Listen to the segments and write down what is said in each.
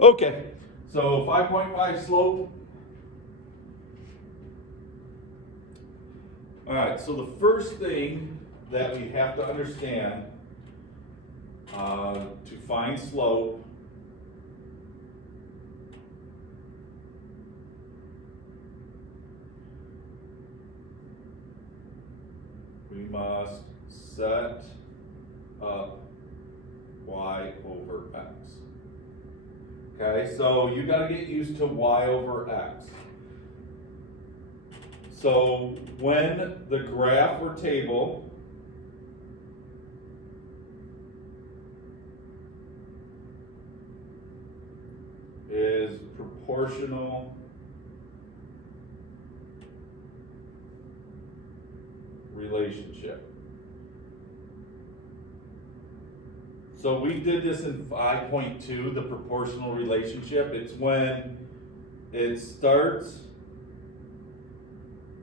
Okay, so 5.5 slope. All right, so the first thing that we have to understand to find slope we must set up y over x. Okay, so you got to get used to y over x. So when the graph or table is proportional relationship. So we did this in 5.2, the proportional relationship. It's when it starts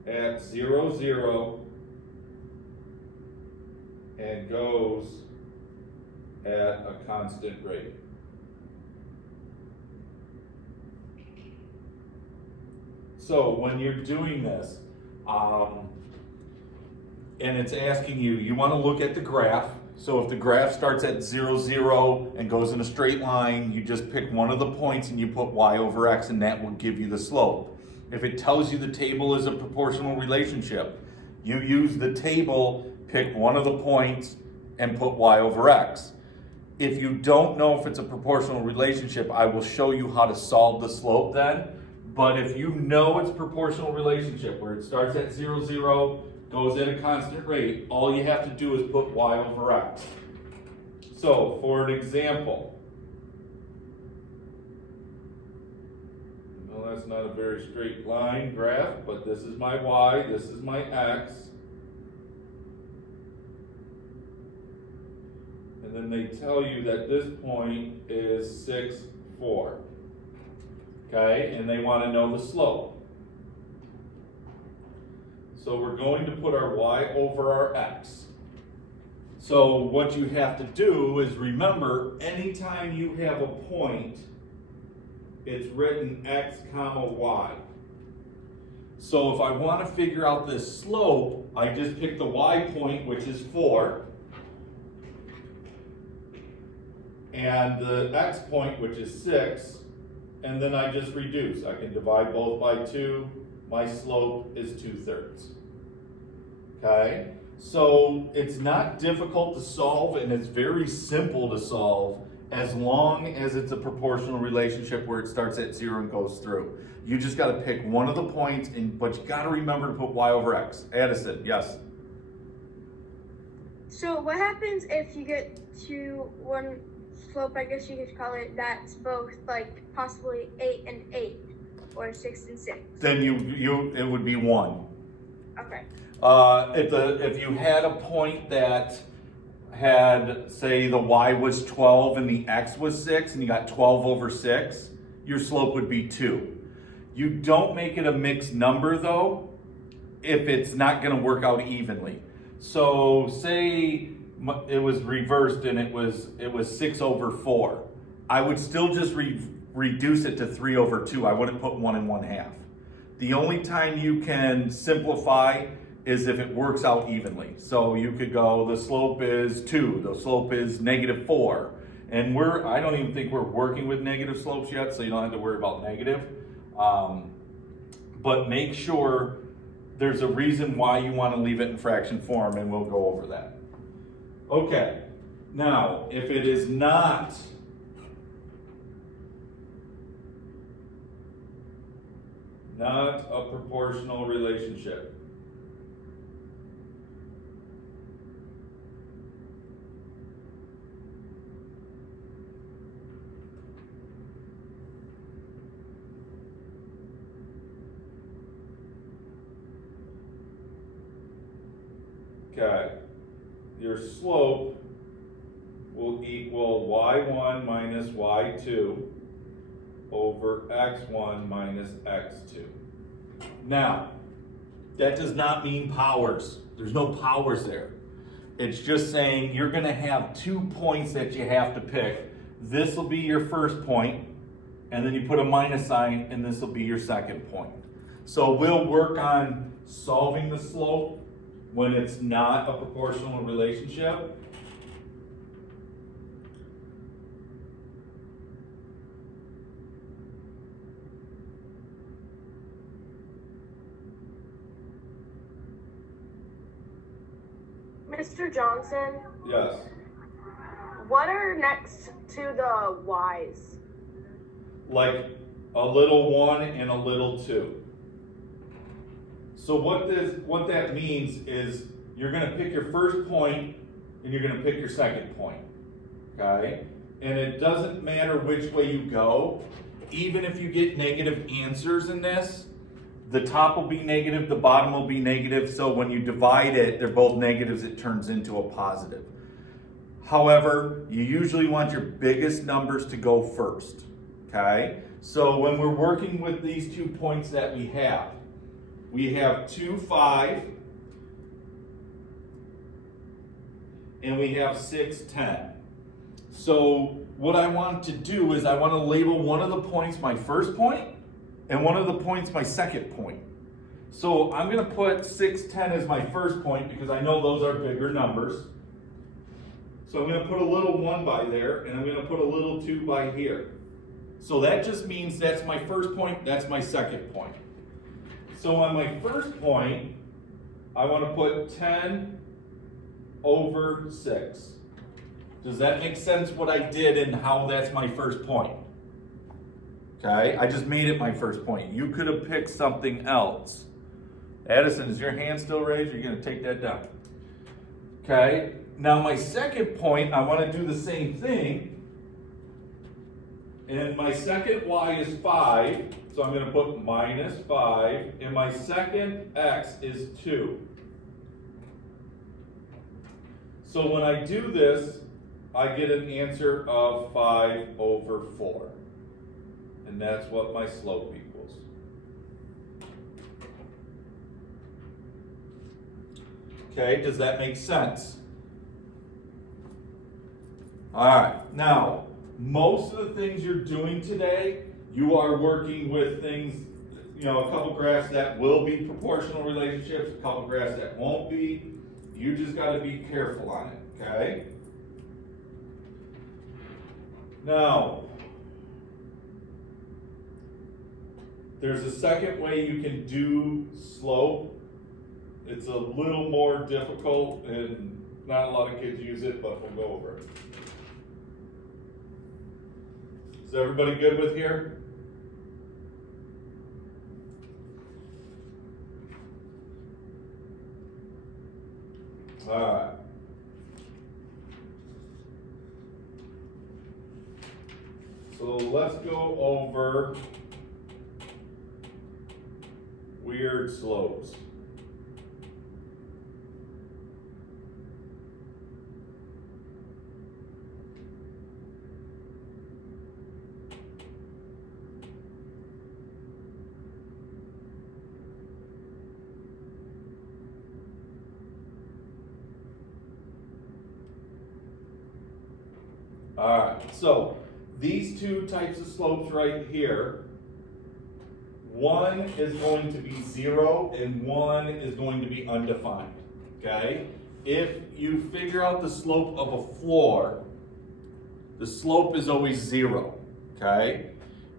at 0, 0 and goes at a constant rate. So when you're doing this, and it's asking you, you want to look at the graph. So if the graph starts at 0, 0 and goes in a straight line, you just pick one of the points and you put y over x, and that will give you the slope. If it tells you the table is a proportional relationship, you use the table, pick one of the points, and put y over x. If you don't know if it's a proportional relationship, I will show you how to solve the slope then. But if you know it's a proportional relationship where it starts at 0, 0, goes at a constant rate, all you have to do is put y over x. So for an example, well, that's not a very straight line graph, but this is my y, this is my x. And then they tell you that this point is 6, 4. Okay, and they want to know the slope. So we're going to put our y over our x. So what you have to do is remember, anytime you have a point, it's written x comma y. So if I want to figure out this slope, I just pick the y point, which is 4, and the x point, which is 6, and then I just reduce. I can divide both by 2. My slope is 2/3. Okay? So it's not difficult to solve, and it's very simple to solve as long as it's a proportional relationship where it starts at 0 and goes through. You just got to pick one of the points, but you got to remember to put y over x. Addison, yes? So what happens if you get to one slope, I guess you could call it, that's both like possibly 8 and 8 or 6 and 6? Then it would be 1. Okay. If you had a point that had, say, the y was 12 and the x was 6, and you got 12 over 6, your slope would be 2. You don't make it a mixed number though, if it's not going to work out evenly. So say it was reversed and it was 6 over 4. I would still just reduce it to 3 over 2. I wouldn't put 1 and 1/2. The only time you can simplify is if it works out evenly. So you could go, the slope is 2, the slope is -4. And I don't even think we're working with negative slopes yet, so you don't have to worry about negative. But make sure there's a reason why you want to leave it in fraction form, and we'll go over that. Okay, now if it is not a proportional relationship, okay, your slope will equal y1 minus y2 over x1 minus x2. Now, that does not mean powers. There's no powers there. It's just saying you're going to have 2 points that you have to pick. This will be your first point, and then you put a minus sign, and this will be your second point. So we'll work on solving the slope when it's not a proportional relationship. Mr. Johnson, Yes. what are next to the Y's? Like a little 1 and a little 2. So what that means is you're gonna pick your first point and you're gonna pick your second point, okay? And it doesn't matter which way you go, even if you get negative answers in this, the top will be negative, the bottom will be negative, so when you divide it, they're both negatives, it turns into a positive. However, you usually want your biggest numbers to go first, okay? So when we're working with these 2 points that we have 2, 5, and we have 6, 10. So what I want to do is I want to label one of the points my first point and one of the points my second point. So I'm going to put 6, 10 as my first point because I know those are bigger numbers. So I'm going to put a little 1 by there, and I'm going to put a little 2 by here. So that just means that's my first point, that's my second point. So on my first point, I want to put 10 over 6. Does that make sense what I did and how that's my first point? Okay, I just made it my first point. You could have picked something else. Addison, is your hand still raised? Or are you going to take that down? Okay, now my second point, I want to do the same thing. And my second y is 5, so I'm going to put minus 5. And my second x is 2. So when I do this, I get an answer of 5 over 4. And that's what my slope equals. Okay, does that make sense? All right, now, most of the things you're doing today, you are working with things, a couple graphs that will be proportional relationships, a couple graphs that won't be. You just got to be careful on it, okay? Now, there's a second way you can do slope. It's a little more difficult and not a lot of kids use it, but we'll go over it. Is everybody good with here? All right. So let's go over weird slopes. All right, so these two types of slopes right here, one is going to be 0 and one is going to be undefined, okay? If you figure out the slope of a floor, the slope is always 0, okay?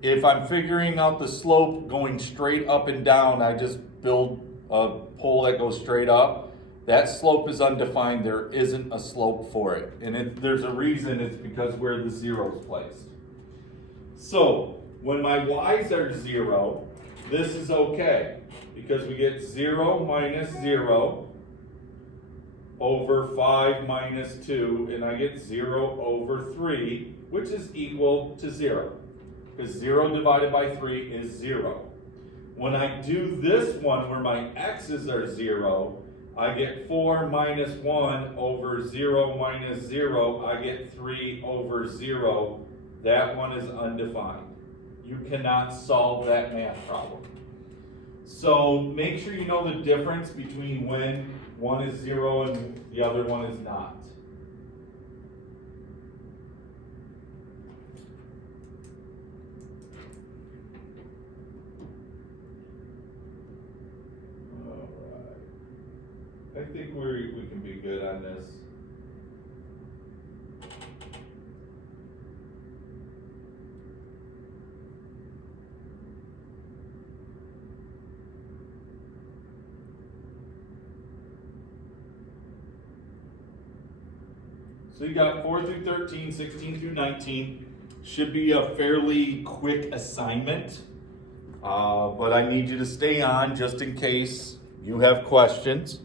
If I'm figuring out the slope going straight up and down, I just build a pole that goes straight up. That slope is undefined. There isn't a slope for it. And there's a reason, it's because where the 0 is placed. So when my y's are 0, this is okay, because we get 0 minus 0 over 5 minus 2, and I get 0 over 3, which is equal to 0, because 0 divided by 3 is 0. When I do this one where my x's are 0, I get 4 minus 1 over 0 minus 0, I get 3 over 0. That one is undefined. You cannot solve that math problem. So make sure you know the difference between when one is 0 and the other one is not. think we can be good on this. So you got 4 through 13, 16 through 19. Should be a fairly quick assignment. But I need you to stay on just in case you have questions.